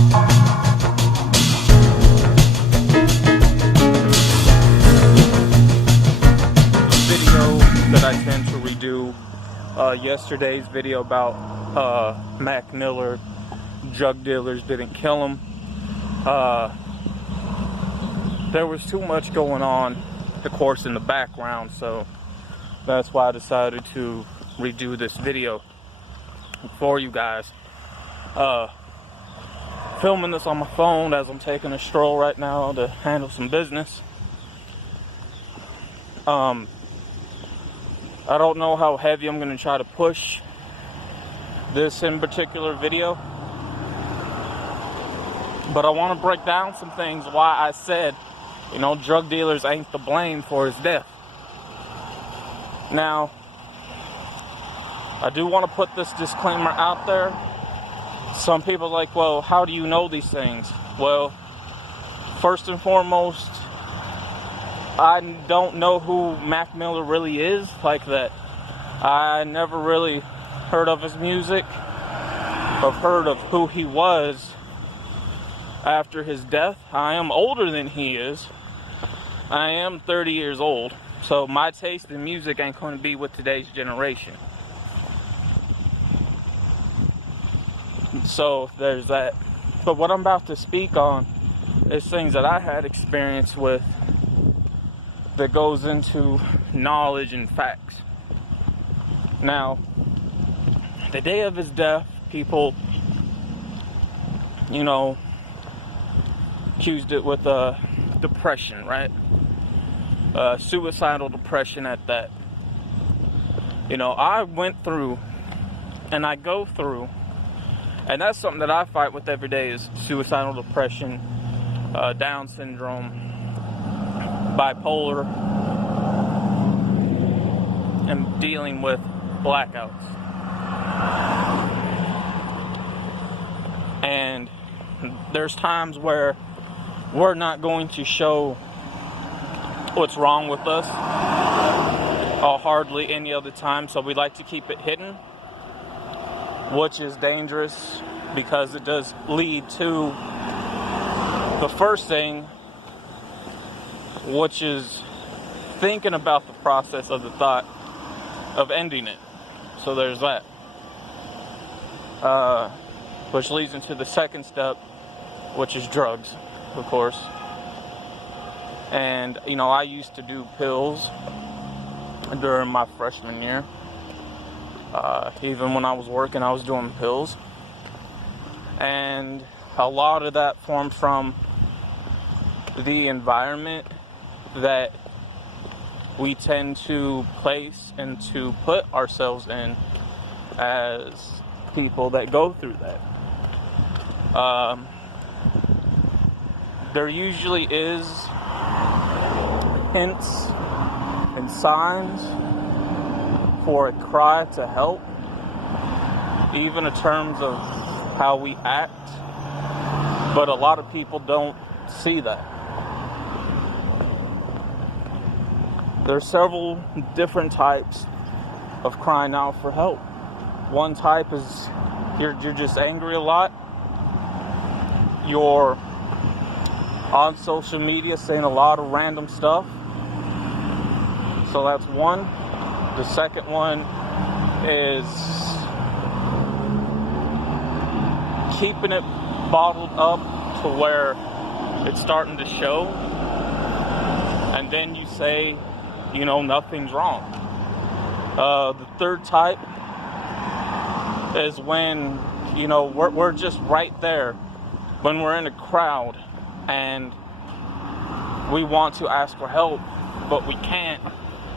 Video that I tend to redo. Yesterday's video about macmillier drug dealers didn't kill him. There was too much going on, of course, in the background, so that's why I decided to redo this video for you guys. Filming this on my phone as I'm taking a stroll right now to handle some business. I don't know how heavy I'm going to try to push this in particular video, but I want to break down some things why I said, drug dealers ain't to blame for his death. Now, I do want to put this disclaimer out there. Some people are like, well, how do you know these things? Well, first and foremost, I don't know who macmillier really is like that. I never really heard of his music. I've heard of who he was after his death. I am older than he is. I am 30 years old. So my taste in music ain't going to be with today's generation. So there's that. But what I'm about to speak on is things that I had experience with that goes into knowledge and facts. Now, the day of his death, people, accused it with depression, right? Suicidal depression at that. I went through, and I go through, and that's something that I fight with every day, is suicidal depression, Down syndrome, bipolar, and dealing with blackouts. And there's times where we're not going to show what's wrong with us, or hardly any other time, so we like to keep it hidden, which is dangerous because it does lead to the first thing, which is thinking about the process of the thought of ending it. So there's that. Which leads into the second step, which is drugs, of course. And, I used to do pills during my freshman year. Even when I was working, I was doing pills. And a lot of that formed from the environment that we tend to place and to put ourselves in as people that go through that. There usually is hints and signs for a cry to help, even in terms of how we act, but a lot of people don't see that. There's several different types of crying out for help. One type is you're just angry a lot. You're on social media saying a lot of random stuff. So that's one. The second one is keeping it bottled up to where it's starting to show. And then you say, nothing's wrong. The third type is when, we're just right there when we're in a crowd and we want to ask for help, but we can't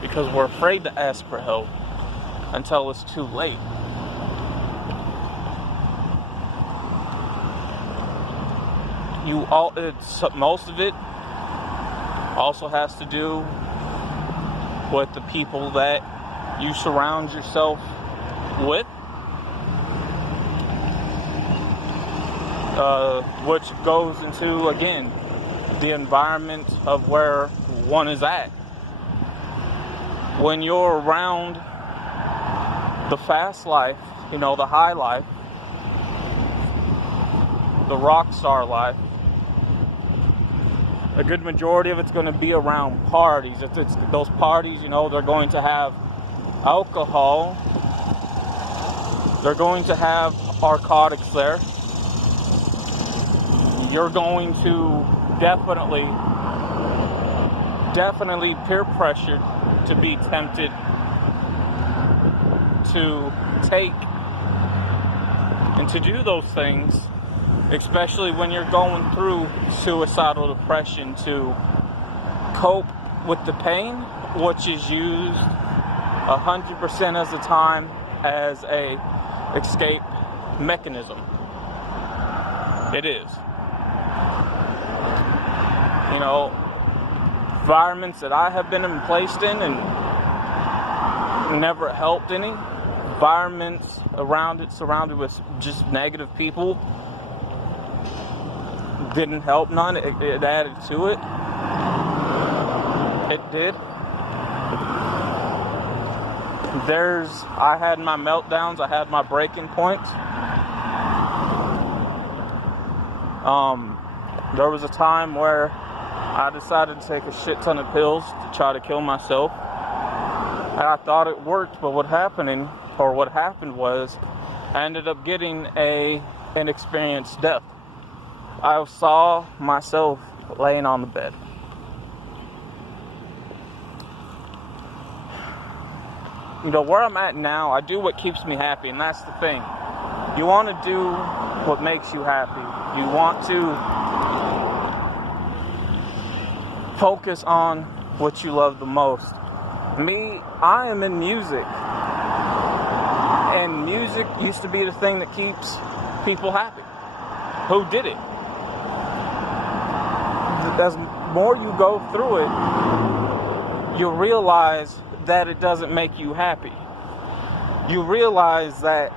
because we're afraid to ask for help until it's too late. Most of it also has to do with the people that you surround yourself with, which goes into, again, the environment of where one is at. When you're around the fast life, the high life, the rock star life. A good majority of it's going to be around parties. It's those parties, you know, they're going to have alcohol. They're going to have narcotics there. You're going to definitely peer pressured to be tempted to take and to do those things, especially when you're going through suicidal depression, to cope with the pain, which is used 100% of the time as a escape mechanism. It is. You know, environments that I have been placed in and never helped any. Environments surrounded with just negative people, didn't help none. It added to it. It did. I had my meltdowns. I had my breaking points. There was a time where I decided to take a shit ton of pills to try to kill myself. And I thought it worked, but what happened was I ended up getting an inexperienced death. I saw myself laying on the bed. You know, where I'm at now, I do what keeps me happy, and that's the thing. You want to do what makes you happy. You want to focus on what you love the most. Me, I am in music. And music used to be the thing that keeps people happy. Who did it? As more you go through it, you'll realize that it doesn't make you happy. You realize that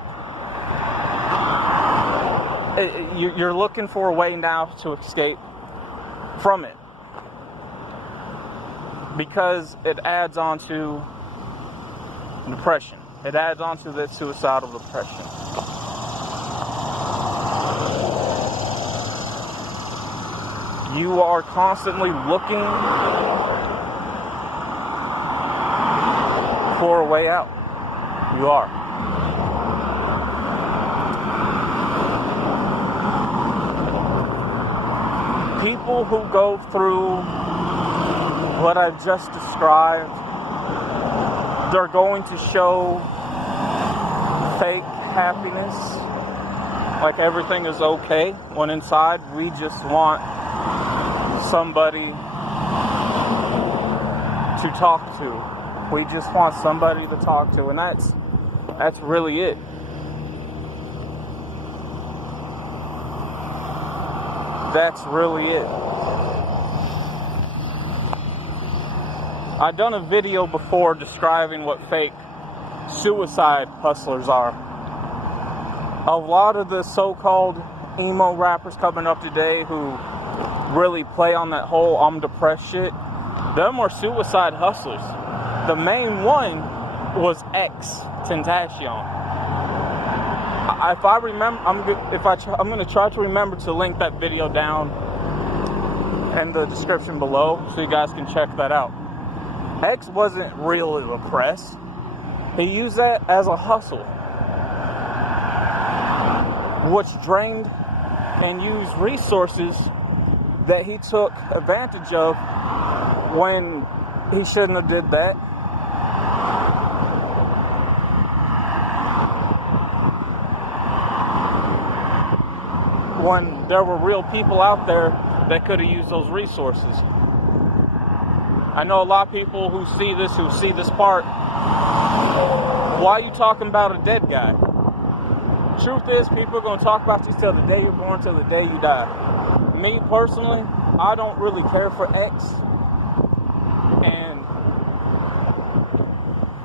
you're looking for a way now to escape from it, because it adds on to depression. It adds on to the suicidal depression. You are constantly looking for a way out. You are. People who go through what I've just described, they're going to show fake happiness, like everything is okay, when inside we just want somebody to talk to. We just want somebody to talk to, and that's really it. That's really it. I've done a video before describing what fake suicide hustlers are. A lot of the so-called emo rappers coming up today who really play on that whole I'm depressed shit, them are suicide hustlers. The main one was XXXTentacion. If I remember, I'm going to try to remember to link that video down in the description below so you guys can check that out. X wasn't really depressed. He used that as a hustle, which drained and used resources that he took advantage of when he shouldn't have did that. When there were real people out there that could have used those resources. I know a lot of people who see this part. Why are you talking about a dead guy? Truth is, people are going to talk about you till the day you're born, till the day you die. Me personally, I don't really care for X. And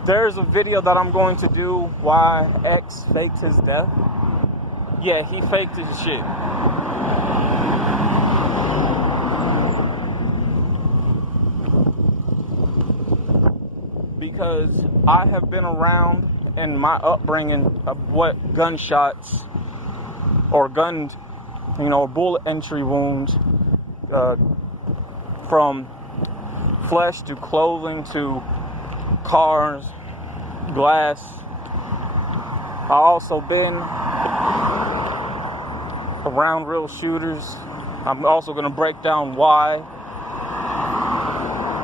there's a video that I'm going to do why X faked his death. Yeah, he faked his shit. Because I have been around in my upbringing of what gunshots or gun a bullet entry wound, from flesh to clothing to cars, glass. I've also been around real shooters. I'm also going to break down why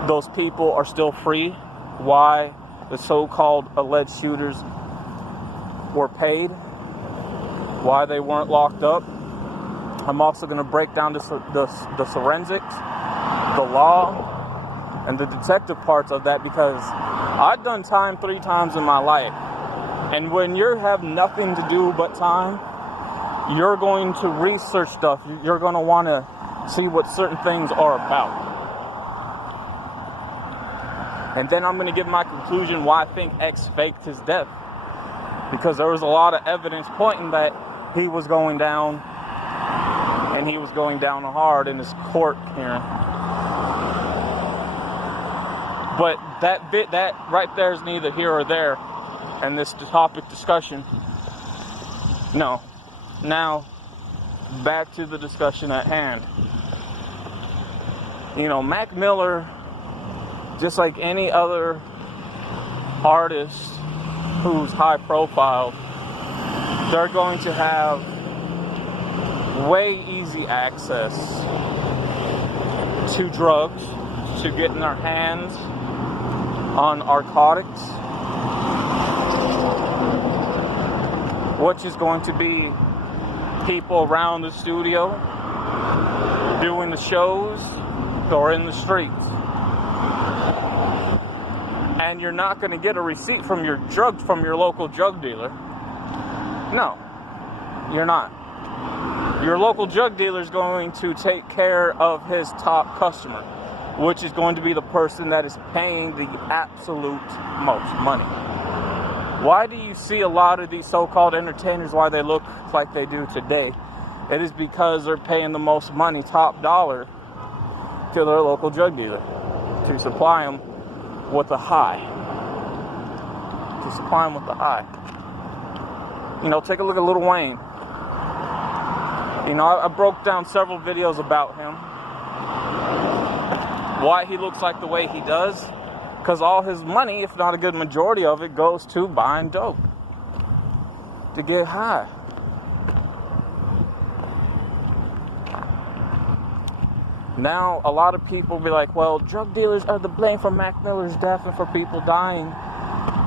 those people are still free, why the so-called alleged shooters were paid, why they weren't locked up. I'm also going to break down the forensics, the law, and the detective parts of that, because I've done time 3 times in my life. And when you have nothing to do but time, you're going to research stuff. You're going to want to see what certain things are about. And then I'm going to give my conclusion why I think X faked his death. Because there was a lot of evidence pointing that he was going down, and he was going down hard in his court hearing. But that right there is neither here or there in this topic discussion. No. Now, back to the discussion at hand. Mac Miller, just like any other artist who's high profile, they're going to have way easy access to drugs, to getting their hands on narcotics, which is going to be people around the studio doing the shows or in the streets. And you're not going to get a receipt from your local drug dealer. No, you're not. Your local drug dealer is going to take care of his top customer, which is going to be the person that is paying the absolute most money. Why do you see a lot of these so-called entertainers, why they look like they do today? It is because they're paying the most money, top dollar, to their local drug dealer to supply them with a high. Take a look at Lil Wayne. I broke down several videos about him. Why he looks like the way he does. Because all his money, if not a good majority of it, goes to buying dope. To get high. Now, a lot of people be like, well, drug dealers are the blame for Mac Miller's death and for people dying.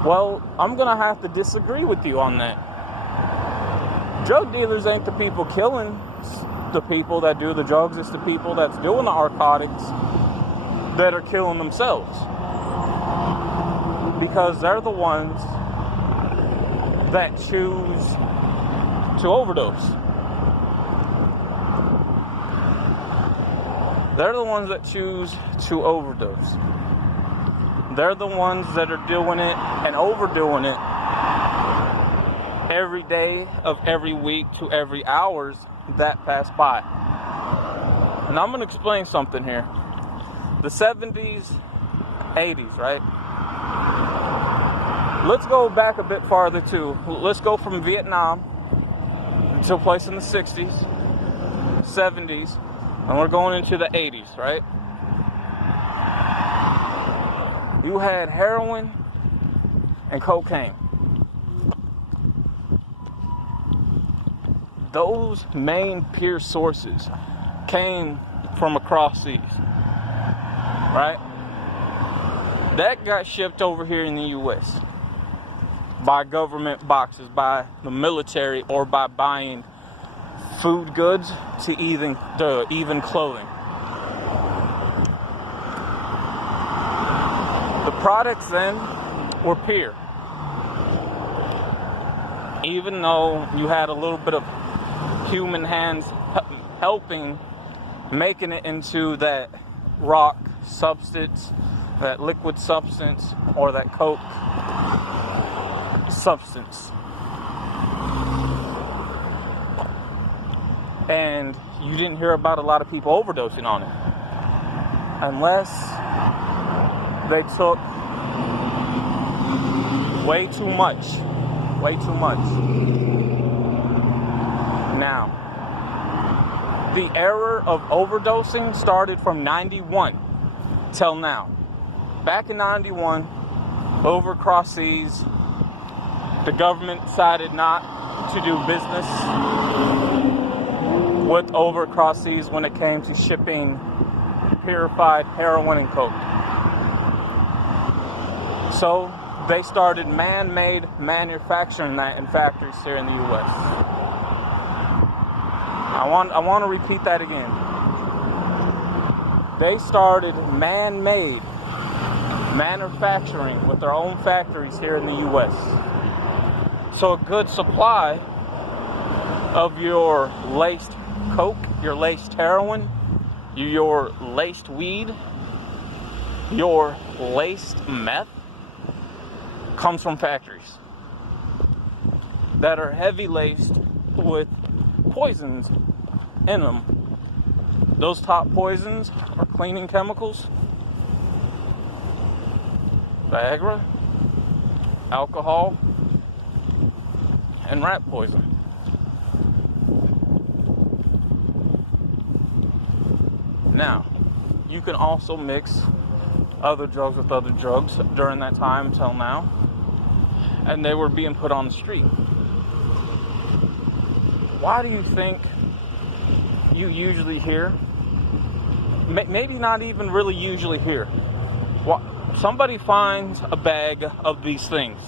Well, I'm going to have to disagree with you on that. Drug dealers ain't the people killing the people that do the drugs. It's the people that's doing the narcotics that are killing themselves. Because they're the ones that choose to overdose. They're the ones that choose to overdose. They're the ones that are doing it and overdoing it every day of every week to every hours that pass by. And I'm going to explain something here. The 70s, 80s, right? Let's go back a bit farther too. Let's go from Vietnam to a place in the 60s, 70s, and we're going into the 80s, right? You had heroin and cocaine. Those main pure sources came from across seas, right? That got shipped over here in the U.S. by government boxes, by the military, or by buying food goods to even clothing. The products then were pure. Even though you had a little bit of human hands helping, making it into that rock substance, that liquid substance, or that coke substance. And you didn't hear about a lot of people overdosing on it. Unless they took way too much. Way too much. Now, the era of overdosing started from 91 till now. Back in 91, overcross-seas, the government decided not to do business with overcross-seas when it came to shipping purified heroin and coke. So they started man-made manufacturing that in factories here in the U.S. I want to repeat that again. They started man-made manufacturing with their own factories here in the U.S. So a good supply of your laced coke, your laced heroin, your laced weed, your laced meth comes from factories that are heavy laced with poisons in them. Those top poisons are cleaning chemicals, Viagra, alcohol, and rat poison. Now, you can also mix other drugs with other drugs during that time until now, and they were being put on the street. Why do you think you usually hear, maybe not even really usually hear, somebody finds a bag of these things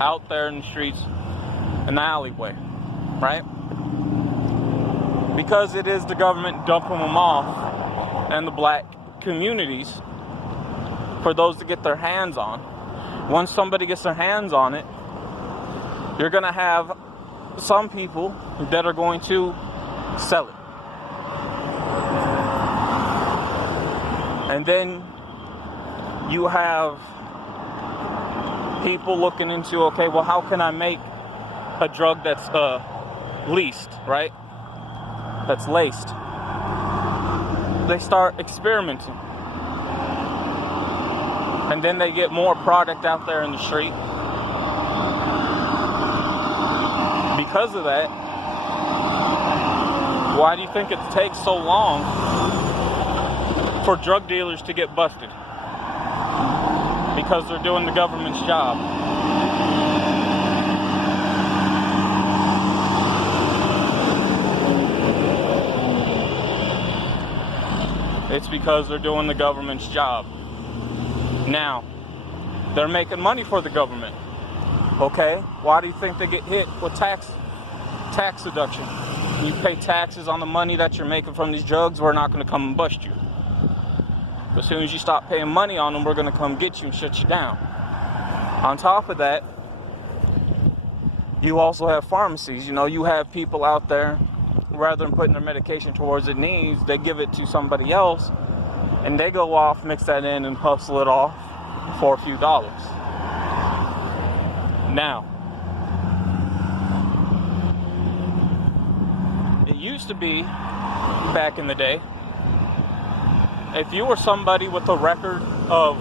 out there in the streets, in the alleyway, right? Because it is the government dumping them off in the black communities for those to get their hands on. Once somebody gets their hands on it, you're going to have some people that are going to sell it. And then you have people looking into, okay, well, how can I make a drug that's laced, right? That's laced. They start experimenting. And then they get more product out there in the street. Because of that, why do you think it takes so long for drug dealers to get busted? Because they're doing the government's job. It's because they're doing the government's job. Now, they're making money for the government. Okay, why do you think they get hit with tax deduction? You pay taxes on the money that you're making from these drugs, we're not going to come and bust you. As soon as you stop paying money on them, we're going to come get you and shut you down. On top of that, you also have pharmacies. You know, you have people out there, rather than putting their medication towards their needs, they give it to somebody else, and they go off, mix that in, and hustle it off for a few dollars. Now, it used to be, back in the day, if you were somebody with a record of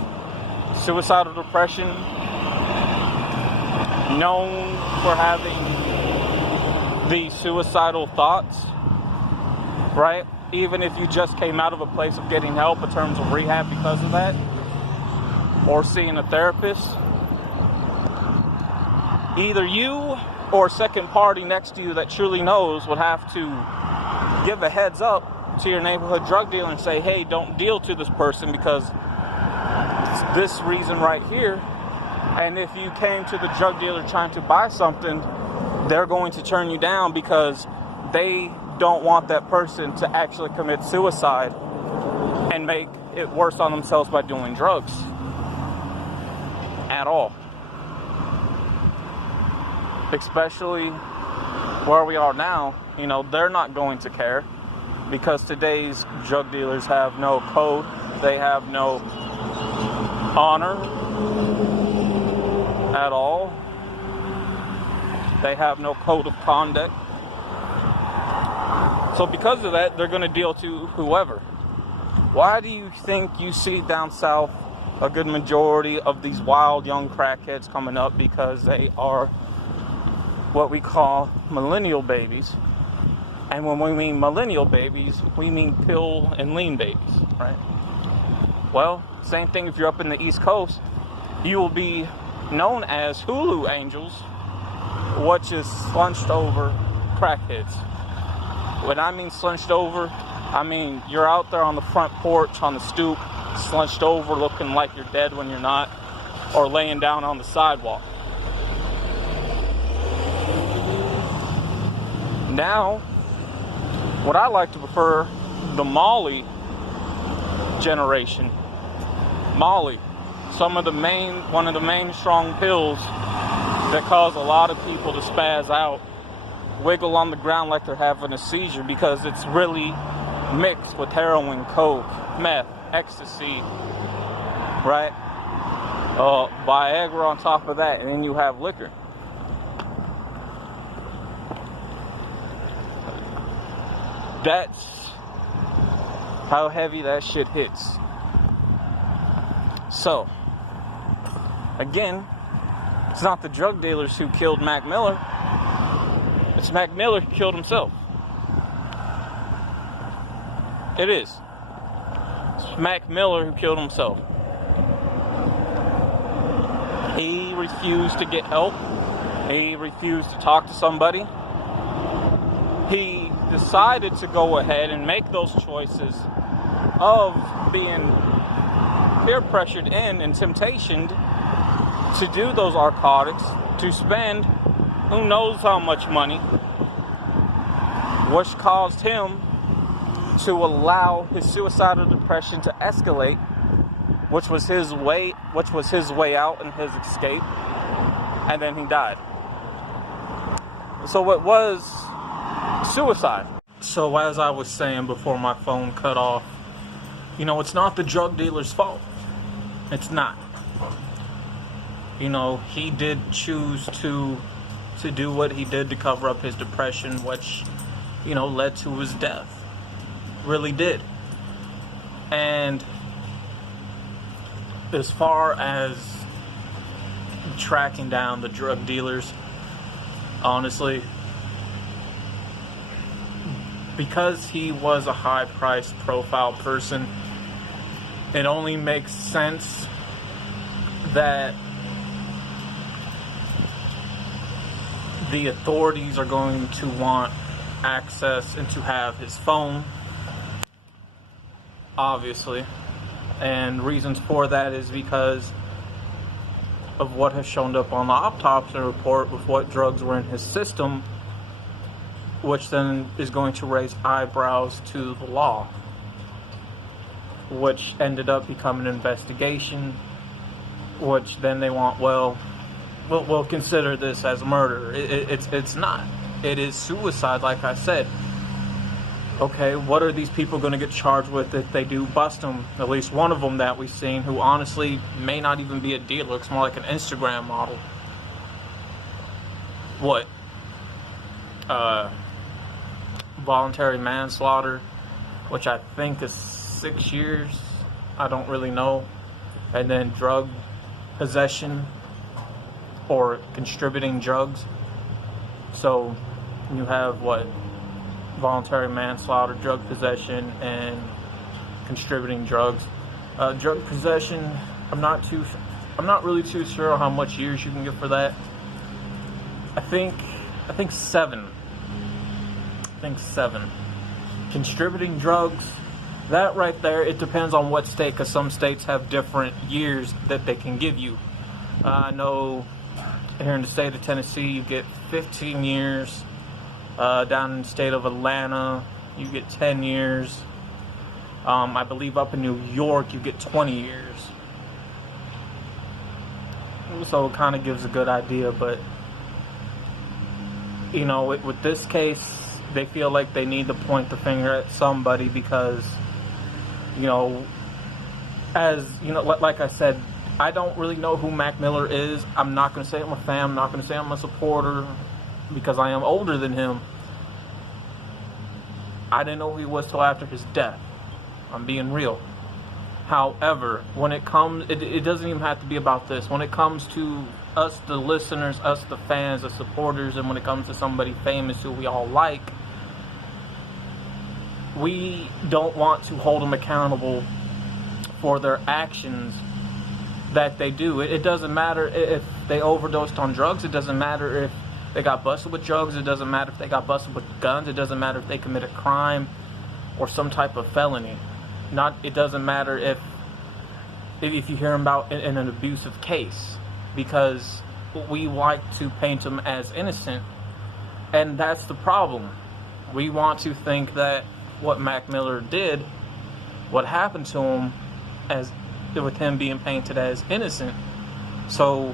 suicidal depression, known for having the suicidal thoughts, right? Even if you just came out of a place of getting help in terms of rehab because of that, or seeing a therapist, either you or a second party next to you that truly knows would have to give a heads up to your neighborhood drug dealer and say, hey, don't deal to this person because this reason right here. And if you came to the drug dealer trying to buy something, they're going to turn you down because they don't want that person to actually commit suicide and make it worse on themselves by doing drugs at all. Especially where we are now, you know, they're not going to care because today's drug dealers have no code, they have no honor at all. They have no code of conduct. So because of that, they're going to deal to whoever. Why do you think you see down south a good majority of these wild young crackheads coming up? Because they are what we call millennial babies. And when we mean millennial babies, we mean pill and lean babies, right? Well, same thing if you're up in the East Coast. You will be known as Hulu angels, which is slunched over crackheads. When I mean slunched over, I mean you're out there on the front porch, on the stoop, slunched over, looking like you're dead when you're not, or laying down on the sidewalk. Now, what I like to prefer, the Molly generation. Molly, one of the main strong pills that cause a lot of people to spaz out, wiggle on the ground like they're having a seizure, because it's really mixed with heroin, coke, meth, ecstasy, right? Viagra on top of that, and then you have liquor. That's how heavy that shit hits. So, again, it's not the drug dealers who killed Mac Miller. It's Mac Miller who killed himself. It is. It's Mac Miller who killed himself. He refused to get help. He refused to talk to somebody. He decided to go ahead and make those choices of being peer pressured in and temptationed to do those narcotics, to spend who knows how much money, which caused him to allow his suicidal depression to escalate, which was his way out and his escape, and then he died. So it was suicide. So as I was saying before my phone cut off, it's not the drug dealer's fault. It's not. He did choose to do what he did to cover up his depression, which, led to his death. Really did. And as far as tracking down the drug dealers, honestly, because he was a high-priced profile person, it only makes sense that the authorities are going to want access and to have his phone, obviously. And reasons for that is because of what has shown up on the autopsy report with what drugs were in his system, which then is going to raise eyebrows to the law, which ended up becoming an investigation, which then they want, we'll consider this as murder. It's not. It is suicide, like I said. Okay, what are these people going to get charged with if they do bust them? At least one of them that we've seen, who honestly may not even be a dealer. It's more like an Instagram model. What? Voluntary manslaughter, which I think is 6 years. I don't really know. And then drug possession or contributing drugs. So you have what? Voluntary manslaughter, drug possession, and contributing drugs. Drug possession, I'm not really too sure how much years you can get for that. I think 7. I think 7. Contributing drugs, that right there, it depends on what state, because some states have different years that they can give you. I know here in the state of Tennessee, you get 15 years. Down in the state of Atlanta, you get 10 years. I believe up in New York, you get 20 years. So it kind of gives a good idea, but, with this case, they feel like they need to point the finger at somebody because, like I said, I don't really know who Mac Miller is. I'm not going to say I'm a fan. I'm not going to say I'm a supporter, because I am older than him. I didn't know who he was till after his death. I'm being real. However, when it comes, it doesn't even have to be about this. When it comes to us, the listeners, us, the fans, the supporters, and when it comes to somebody famous who we all like, we don't want to hold them accountable for their actions that they do. It doesn't matter if they overdosed on drugs. It doesn't matter if they got busted with drugs. It doesn't matter if they got busted with guns. It doesn't matter if they commit a crime or some type of felony. It doesn't matter if you hear about in an abusive case, because we like to paint them as innocent, and that's the problem. We want to think that what Mac Miller did, what happened to him, as with him being painted as innocent. So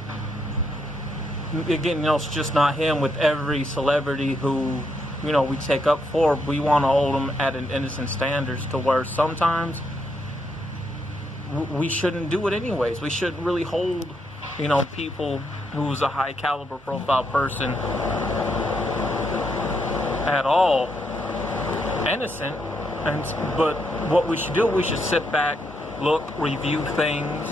again, it's just not him. With every celebrity who we take up for, we want to hold them at an innocent standards, to where sometimes we shouldn't do it anyways. We shouldn't really hold people who's a high caliber profile person at all innocent. But what we should do, we should sit back, look, review things,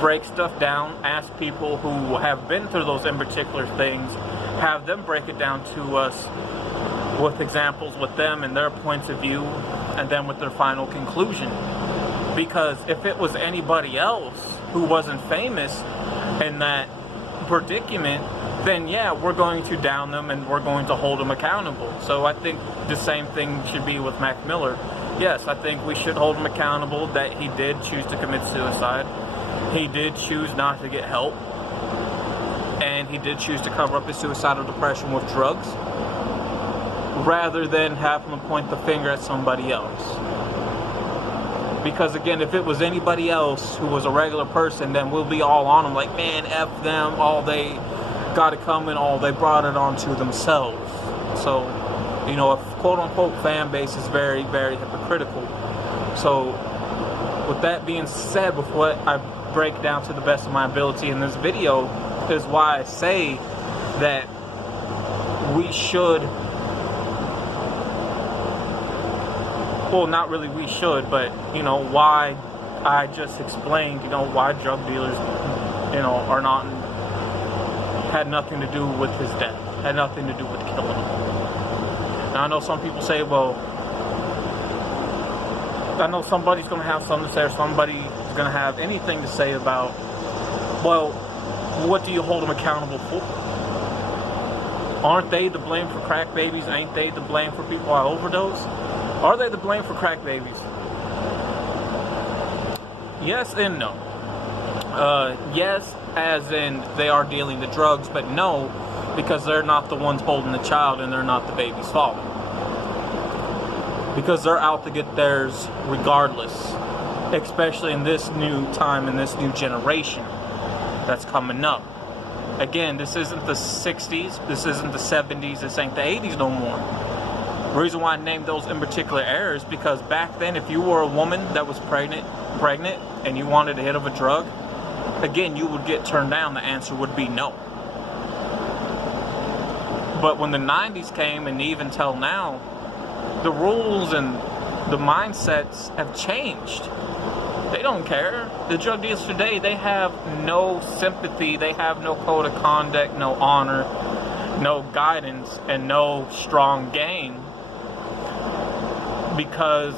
break stuff down, ask people who have been through those in particular things, have them break it down to us with examples with them and their points of view, and then with their final conclusion. Because if it was anybody else who wasn't famous in that predicament, then yeah, we're going to down them and we're going to hold them accountable. So I think the same thing should be with Mac Miller. Yes, I think we should hold him accountable that he did choose to commit suicide. He did choose not to get help. And he did choose to cover up his suicidal depression with drugs, rather than have him point the finger at somebody else. Because again, if it was anybody else who was a regular person, then we'll be all on them like, man, F them, all they got it coming, all they brought it onto themselves. So, a quote-unquote fan base is very, very hypocritical. So, with that being said, with what I break down to the best of my ability in this video, is why I say that we should, well, not really we should, but, why I just explained, why drug dealers, are not, had nothing to do with his death, had nothing to do with killing him. Now, I know some people say, well, I know somebody's going to have something to say, or somebody's going to have anything to say about, well, what do you hold them accountable for? Aren't they to blame for crack babies? Ain't they to blame for people who overdose? Are they to blame for crack babies? Yes and no. Yes, as in they are dealing the drugs, but no, because they're not the ones holding the child and they're not the baby's father. Because they're out to get theirs regardless, especially in this new time, in this new generation that's coming up. Again, this isn't the 60s, this isn't the 70s, this ain't the 80s no more. The reason why I named those in particular eras, because back then, if you were a woman that was pregnant, and you wanted a hit of a drug, again, you would get turned down. The answer would be no. But when the 90s came, and even till now, the rules and the mindsets have changed. They don't care. The drug dealers today, they have no sympathy, they have no code of conduct, no honor, no guidance, and no strong gang, because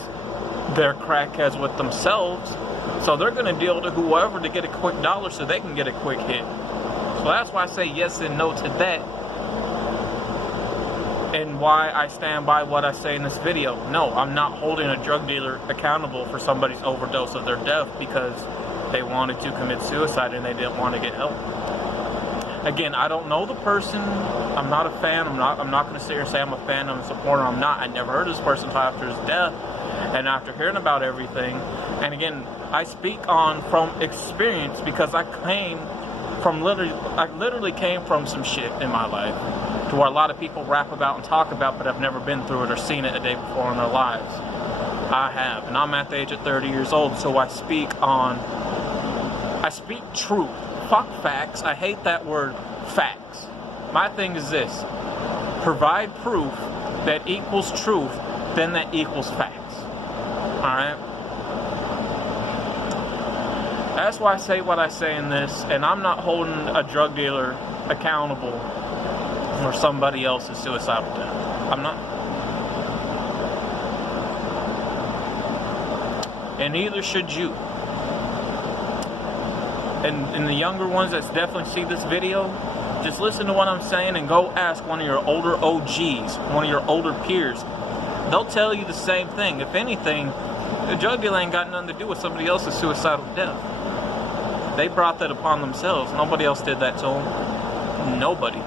they're crackheads with themselves. So they're going to deal to whoever to get a quick dollar so they can get a quick hit. So that's why I say yes and no to that, and why I stand by what I say in this video. No, I'm not holding a drug dealer accountable for somebody's overdose of their death because they wanted to commit suicide and they didn't want to get help. Again, I don't know the person. I'm not a fan. I'm not going to sit here and say I'm a fan, I'm a supporter. I'm not. I never heard of this person until after his death, and after hearing about everything. And again, I speak from experience, because I literally came from some shit in my life, to where a lot of people rap about and talk about, but have never been through it or seen it a day before in their lives. I have, and I'm at the age of 30 years old, so I speak truth. Fuck facts. I hate that word, facts. My thing is this: provide proof that equals truth, then that equals facts. Alright? That's why I say what I say in this, and I'm not holding a drug dealer accountable for somebody else's suicidal death. I'm not. and neither should you. And the younger ones that definitely see this video, just listen to what I'm saying and go ask one of your older OGs, one of your older peers. They'll tell you the same thing. If anything, the drug dealer ain't got nothing to do with somebody else's suicidal death. They brought that upon themselves. Nobody else did that to them. Nobody.